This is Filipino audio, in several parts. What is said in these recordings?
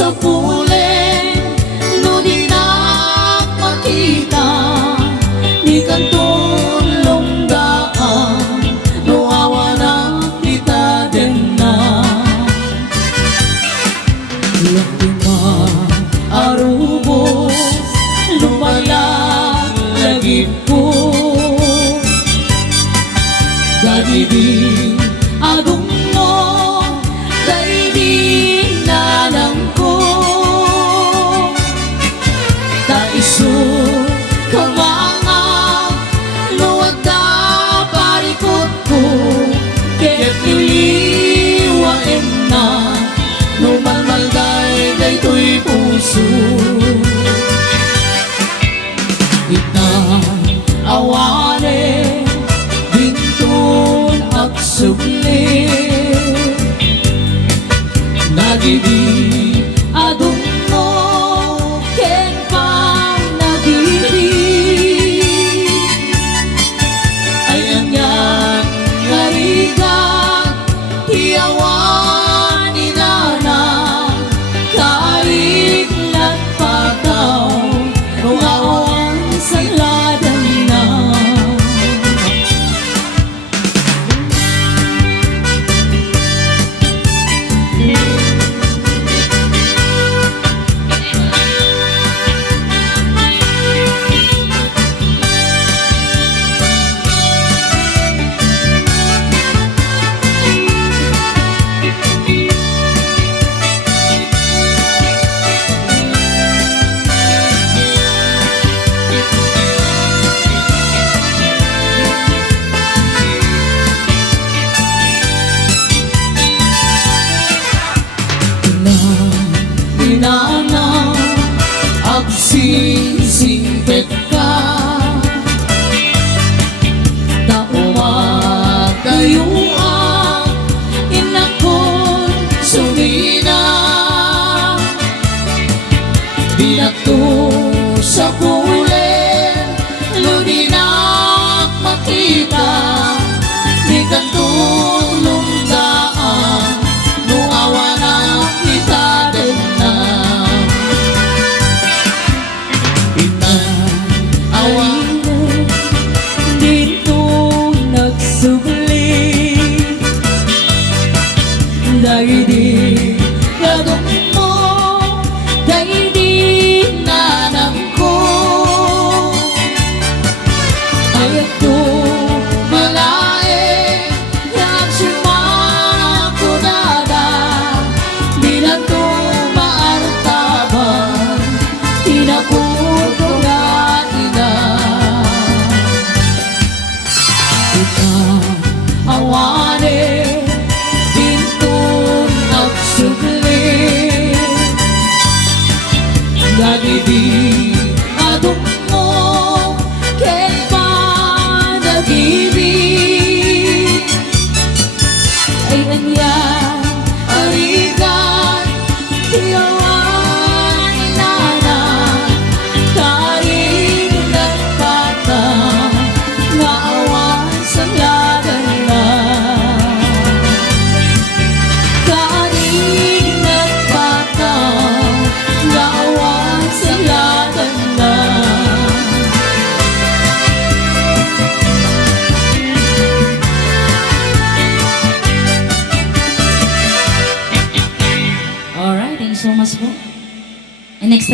sa pulen, no di na makita, di kantong lunggaan, no awa na kita din na. Lakima arubos, lumalag lagip ko, dadidi adong mo, daidi nanang ko, taiso kamangag, luwag na parikot ko, kaya't niliwain na, numalmal day to'y puso. Itang awane, bintun at sukli, nagidi adong mo, ken pang nagidi. Ayan yan, ngarigat, tiyawan ni nana, kaariglat pataw, ruawan sa ladan na. Inana agsingsingpet ka, tauma kayo ang inakon sumina, binato sa pulen, ludinak makita, di kantong lunggaan, nuawa na kita din na. Awane, dito nagsubli, dahil di gadong mo, dahil di nanang ko, ayat ko malae, yang sumakunada, di na to maartaban, tinaputungan. Awane, bintun nagsugli, nagidi adong mo, ken pa nag-ibig. Ay anyan, arigan, tiyawan inana, karing nagpata, naawan sa ladan na. Karing nagpata, naawan sa ladan na. Alright, thank you so much po. And next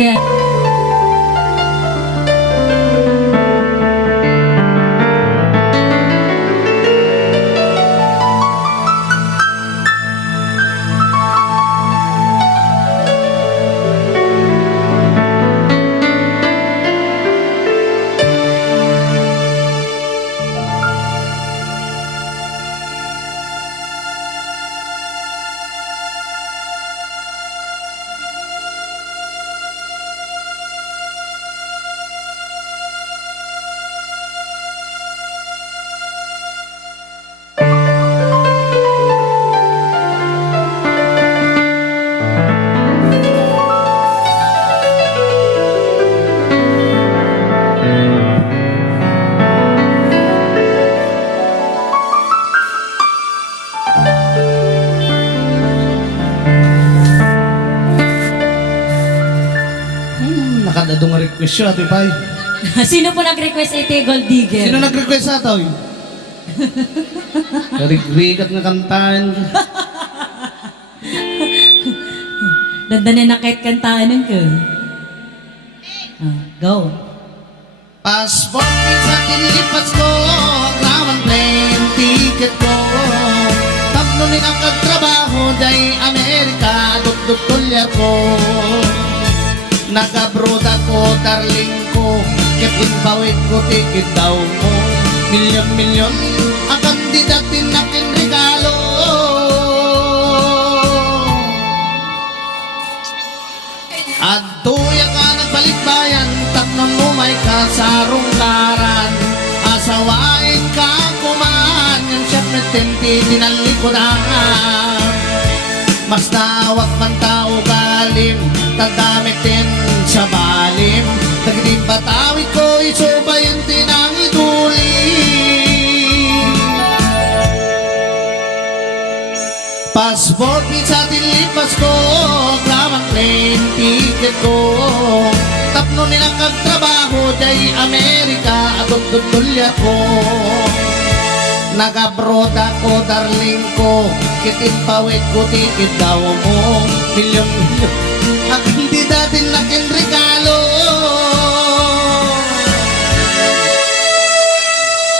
doon nga request siya, Ate Pai. Sino po nag-request ite Gold Digger? Sino nag-request sa ito? Karigrigat nga kantaan. Dandanin na kahit kantaan ko. Go. Passport visa tinilipas ko, raman plane ticket ko. Tapno ni ang kagtrabaho day Amerika, dut tulyar ko. Nagabroad ako, darling ko, ketin bawit ko, ticket daw mo. Milyon-milyon, ang kandidatin nakin regalo. At tuya ka nagbalikbayan, tapnon mo may kasarong karan. Asawain ka kumaan, yung siyap metenti dinalikodan. Mas nawak man tao galim, tadamitin sa balim. Tagding batawid ko, isubayin tinang idulim. Passport visa dilipas ko, glamang plane ticket ko. Tapno nilang kagtrabaho day Amerika, at tutulya ko. Nag-abroad ako, darling ko, kitin pawid ko, ticket daw mo. Milyon-milyon, ang hindi datin nakin regalo.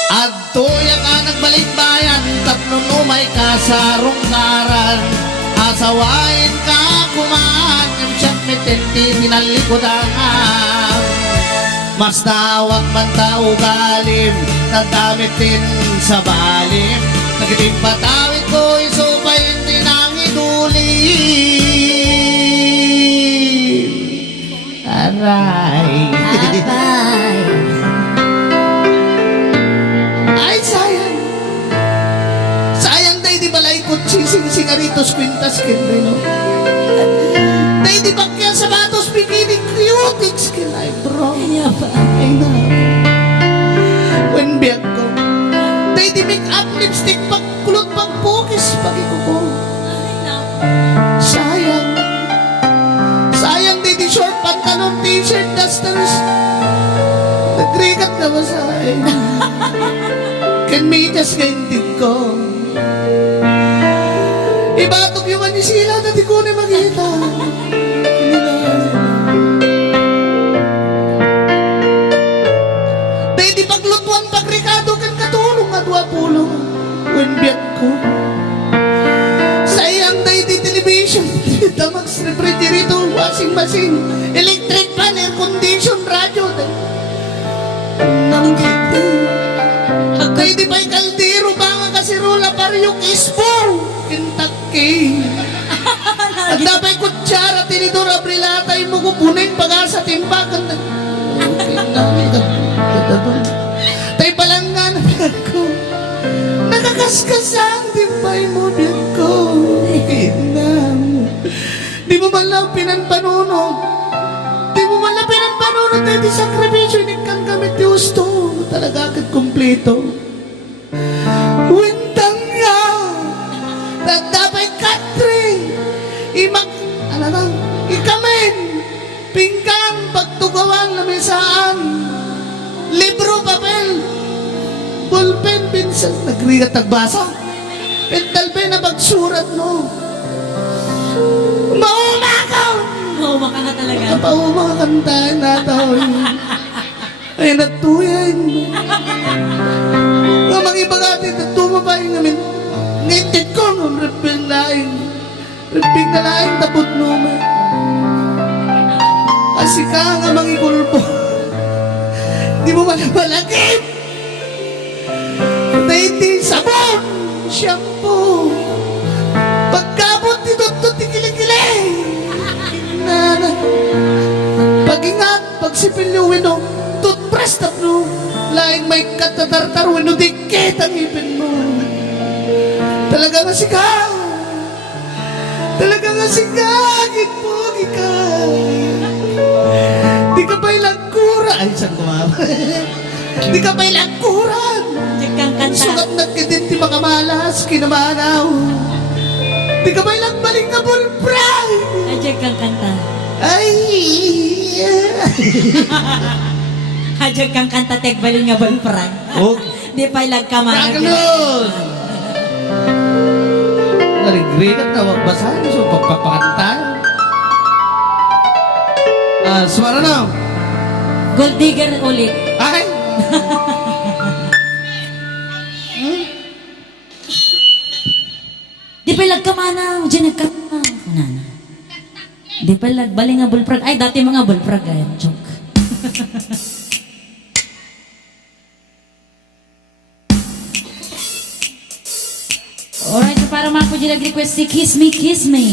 At tuya ka nagbalik bayan, tapno no may kasarong karan. Asawain ka kumaan, yung siyang metenti dinalikodan. Mas nawak man tao galim, nadamitin sa balim. Nagiting patawid ko, isubayin tinang idulim. Aray. Bye. Ay, sayang. Sayang day di balay ko sing-singaritos kwintas kinre, no? Day di bakya sapatos bikini cutics kinay, bro. Kaya ba? Ay na. When biyak ko. Day di make up lipstick pagkulot pagpukis pagikuko. Sayang. Sayang day di short pantalon t-shirt dusters. Nagrigat na ba sa akin? Kan medyas ngayon ko. Ibatok yung manisila na di ko na makita. Pwede paglutuan pagrikado kan katulong at wapulong. When biyak ko. Sayang day di television. Damags refrigerator, washing machine, electric fan, air condition, radyo. Nanggiti. Day di ba'y kaldero ba nga kasirola paryok ispo. Kentucky. At dabay kutsara, tinidor, abrilata, mo kupunin, pag-asa, timbakan. Okay na, tay palangan ko. Nakakaskasang timbay mo din ko. Okay na. Di mo man lang pinanpanunod. Di mo man lang pinanpanunod, tayo di sakripisyo, inikang gamit di gusto. Talaga agad kumpleto. Wintang nga. Tadabay katring. Ikamen. Pinggan, pagtugawan na mesaan. Libro, papel. Ballpen, pinsel. Nagrigat nagbasa. Pentalpen na magsurat mo. Maumakaw. Mauma ka na talaga. Napauma ka kantahan na tao. Ay, natuyan. Nga mga ibagati, natumabay ngamin. Ngitit ko ng repeng laing. Repeng na laing tapot numan. Kasi ka nga mga ikulpo. Di mo man malagip. Taiti sabon, shampoo. Pagkabot ni Dr. Tikili-kili. Nana. Pag-ingat, pagsipilyo, no, toothbrush na no. Laing may katatartar, no, dikit ang ipin mo. Talaga nga sika. Talaga nga sika. Gitpogi ka. Di ka ba'y lagkura? Ay, saan kumama? Di ka ba'y lagkuran? Tsekang kanta. Sukat nagkadin ti makamalas, kinamanaw. Di ka ba'y lagbaling na bulpray? Tsekang kanta. Ay, Hajag kang kanta tegbalin nga balprag. Oh, Di pa ilag ka man. kaganun! Narigrigat na basahin so pagpapakanta. Suara na. Gold digger ulit. Ay! Di pa ilag ka man. Diyan nagkama. Nana. Di pa ilag bali nga balprag. Ay, dati mga balprag. Ay, joke. Alright, so para mga po dyan nag-request si Kiss Me, Kiss Me.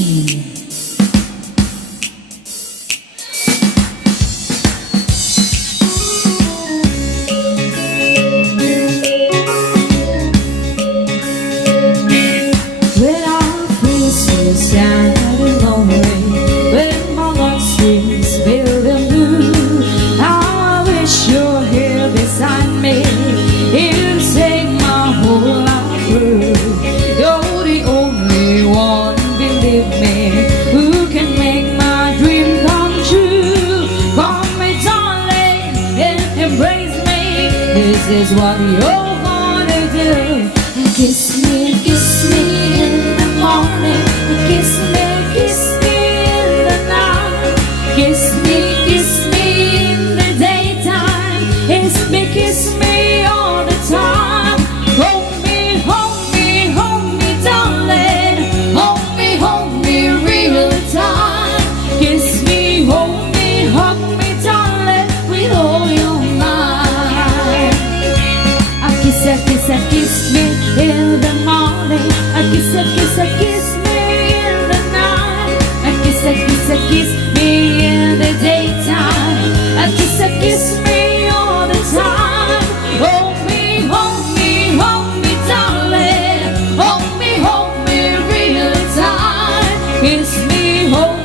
When I feel so sad and lonely, when my life seems filled and blue, I wish you're here beside me. You take my whole life through. You're the only one, believe me, who can make my dream come true. Call me darling and embrace me. This is what you're gonna do. Kiss me in the morning. Kiss me in the night. Kiss me in the daytime. Kiss me all the time. Hold me, darling. Hold me real time. Kiss me, hug me, darling, with all your might. I kiss me in the morning. I kiss me in the night. I kiss me in the daytime. I kiss me all the time. Hold me, darling. Hold me real time. Kiss me, hug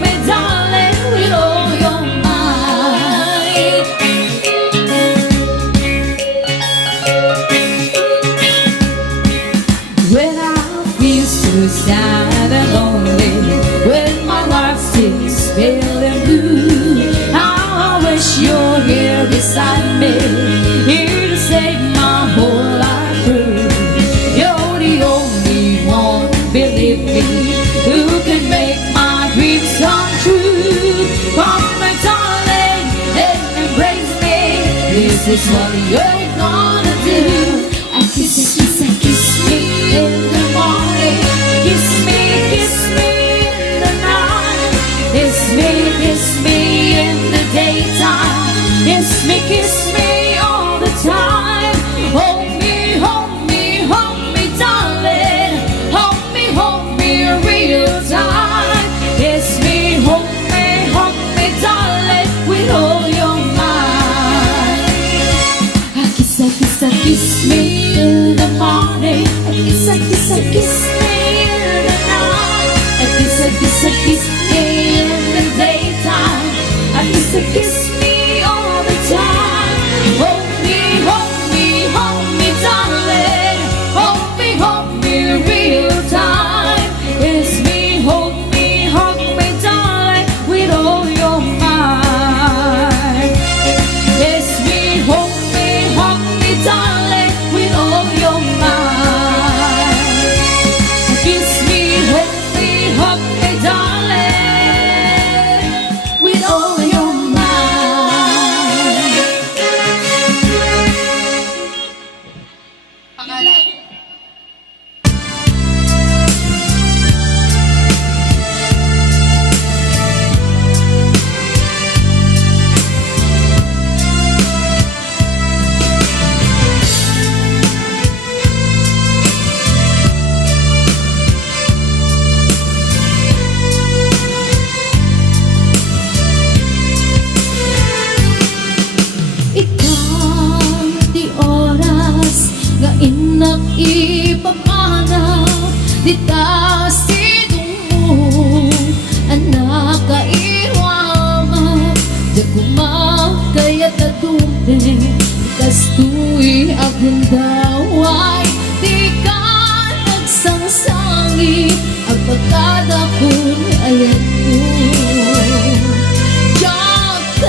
me, darling, with all your might. When I feel so sad and lonely, when my life seems pale and blue, I wish you're here beside me, here to save my whole life through. You're the only one, believe me, who can make my dreams come true. Come, my darling, and embrace me. This is what you're gonna do. I kiss me in the morning. Kiss me in the night. Kiss me in the daytime. Kiss me all the time. Hold me, darling. Hold me real time. Kiss me, hug me, darling, with all your might. I kiss me in the morning. I kiss me in the night. I kiss me in the daytime. I kiss me all the time. Hold me, darling. Hold me real time. Kiss me, hug me, darling, with all your might. Kiss me, hug me, darling, with all your might. Kiss me, hug me, darling, with all your might. Di oras nga inak ipamana di ta sidung anak ka irwama jaguma kaya tadumde kastuy agundaway di ka nagsangsangi agpagkadakon ayan ko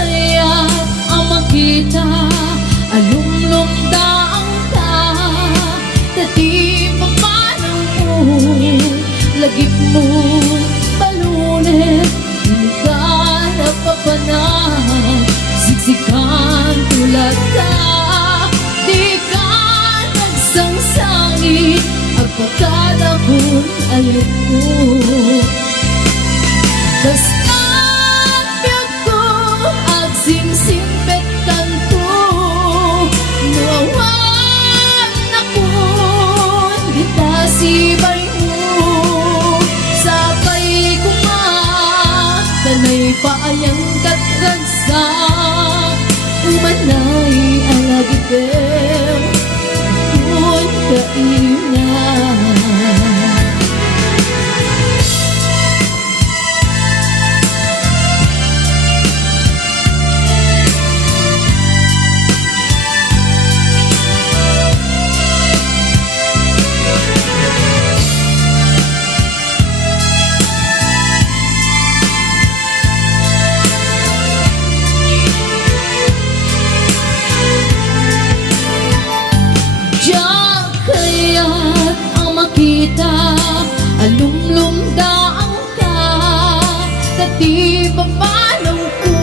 Di papanaw ko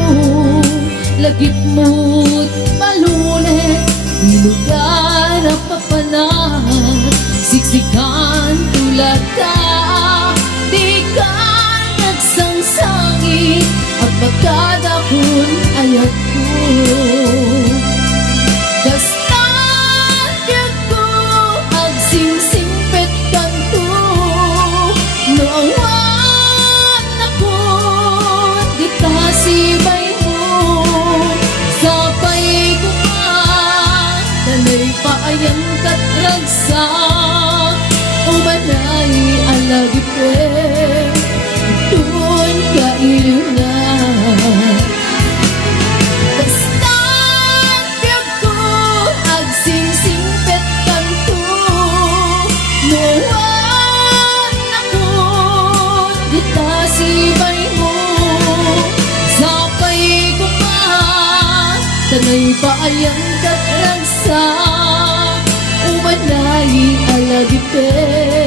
lagip mo't malulit di lugar ang papanan siksikan tulad ka di ka nagsangsangi at pagkadakon ayat ko dastan yun ko agsingsingpet kanto noawan ako di kasibay mo sapay ko tanay paayan kat ragsak umanay alagipin doon ka ilunan bastan biyag ko agsingsingpet kanto noan ako dita sibay mo sapay ko pa tanay paayang kat ragsak umanay alagipin